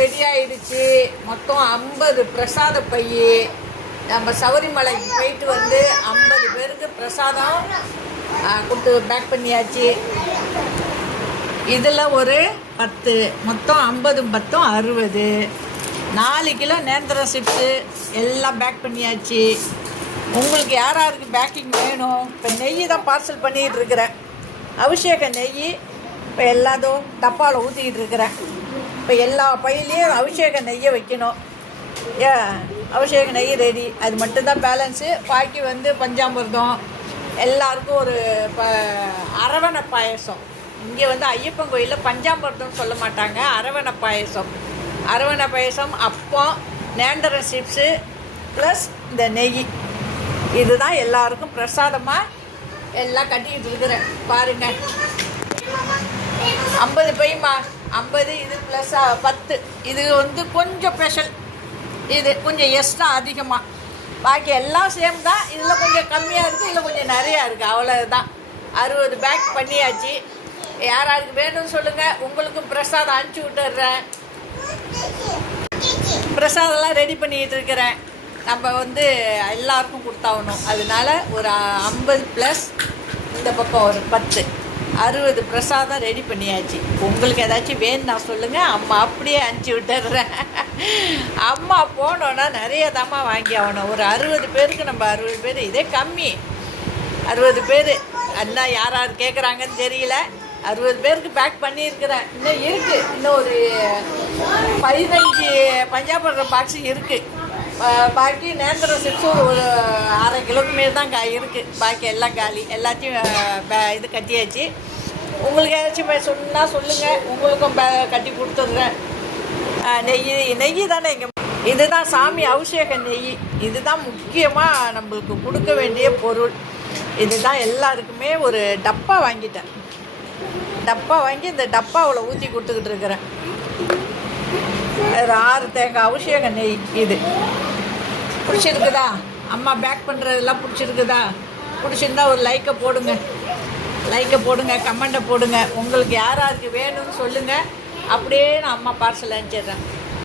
Ready ஆயிடுச்சு மொத்தம் ஐம்பது பிரசாத பை நம்ம சபரிமலைக்கு போயிட்டு வந்து ஐம்பது பேருக்கு பிரசாதம் கொடுத்து பேக் பண்ணியாச்சு. இதில் ஒரு பத்து. மொத்தம் ஐம்பதும் பத்தும் அறுபது. நாலு கிலோ நேந்திரம் சிப்ஸு எல்லாம் பேக் பண்ணியாச்சு. உங்களுக்கு யார் யாருக்கு பேக்கிங் வேணும்? இப்போ நெய் தான் பார்சல் பண்ணிகிட்டு இருக்கிறேன். அபிஷேக நெய் இப்போ எல்லாத்தும் டப்பாவில் ஊற்றிக்கிட்டு இருக்கிறேன். இப்போ எல்லா பையிலையும் அபிஷேக நெய்யை வைக்கணும். ஏ அபிஷேக நெய் ரெடி அது மட்டும்தான் பேலன்ஸு பாக்கி வந்து பஞ்சாமிர்தம். எல்லாருக்கும் ஒரு ப அரவணை பாயசம். இங்கே வந்து ஐயப்பன் கோயிலில் பஞ்சாமிர்தம் சொல்ல மாட்டாங்க. அரவணை பாயசம். அரவணை பாயசம் அப்பம் நேந்திர சிப்ஸு ப்ளஸ் இந்த நெய். இதுதான் எல்லாருக்கும் பிரசாதமாக எல்லாம் கட்டிக்கிட்டு இருக்கிறேன். பாருங்கள் ஐம்பது பைமா. ஐம்பது இது ப்ளஸ் பத்து. இது வந்து கொஞ்சம் ஸ்பெஷல் இது கொஞ்சம் எக்ஸ்ட்ரா அதிகமாக பாக்கி எல்லாம் சேம் தான். இதில் கொஞ்சம் கம்மியாக இருக்குது இதில் கொஞ்சம் நிறையா இருக்குது அவ்வளோதான் அறுபது பேக் பண்ணியாச்சு. யார் வேணும்னு சொல்லுங்கள் உங்களுக்கும் பிரசாதம் அனுப்பிச்சி விட்டுடுறேன் பிரசாதம்லாம் ரெடி பண்ணிக்கிட்டு இருக்கிறேன். நம்ம வந்து எல்லாருக்கும் கொடுத்தாகணும். அதனால ஒரு ஐம்பது ப்ளஸ் இந்த பக்கம் ஒரு பத்து. அறுபது பிரசாதம் ரெடி பண்ணியாச்சு. உங்களுக்கு ஏதாச்சும் வேணும்னா சொல்லுங்கள் அம்மா அப்படியே அனுப்பிச்சி விட்டுடுறேன் அம்மா போனோன்னா நிறைய தாம்மா வாங்கி ஆகணும். ஒரு அறுபது பேருக்கு நம்ம அறுபது பேர். இதே கம்மி. அறுபது பேர். அண்ணா யார் யார் கேட்குறாங்கன்னு தெரியல. அறுபது பேருக்கு பேக் பண்ணியிருக்கிறேன். இன்னும் இருக்குது இன்னும் ஒரு பதினஞ்சு பஞ்சாப் பாக்ஸ் இருக்குது பாக்கி நேந்திர சிப்ஸும் ஒரு அரை கிலோக்கு தான் கா இருக்குது பாக்கி எல்லாம் காலி. எல்லாத்தையும் பே- இது கட்டியாச்சு. உங்களுக்கு ஏதாச்சும் சொன்னால் சொல்லுங்கள் உங்களுக்கும் பே- கட்டி கொடுத்துட்றேன். நெய் நெய் தானே இங்கே. இதுதான் சாமி அபிஷேக நெய். இதுதான் முக்கியமாக நம்மளுக்கு கொடுக்க வேண்டிய பொருள். இதுதான் எல்லாருக்குமே ஒரு டப்பா வாங்கிட்டேன். டப்பா வாங்கி இந்த டப்பாவில் ஊற்றி கொடுத்துக்கிட்டு இருக்கிறேன். ஆறு தேங்காய் அபிஷேக நெய் இது. பிடிச்சிருக்குதா? அம்மா பேக் பண்ணுறதெல்லாம் பிடிச்சிருக்குதா? பிடிச்சிருந்தா ஒரு லைக்கை போடுங்க. லைக்கை போடுங்க கமெண்ட்டை போடுங்க. உங்களுக்கு யார் யாருக்கு வேணும்னு சொல்லுங்கள் அப்படியே நான் அம்மா பார்சல் அனுப்பிச்சிடுறேன்.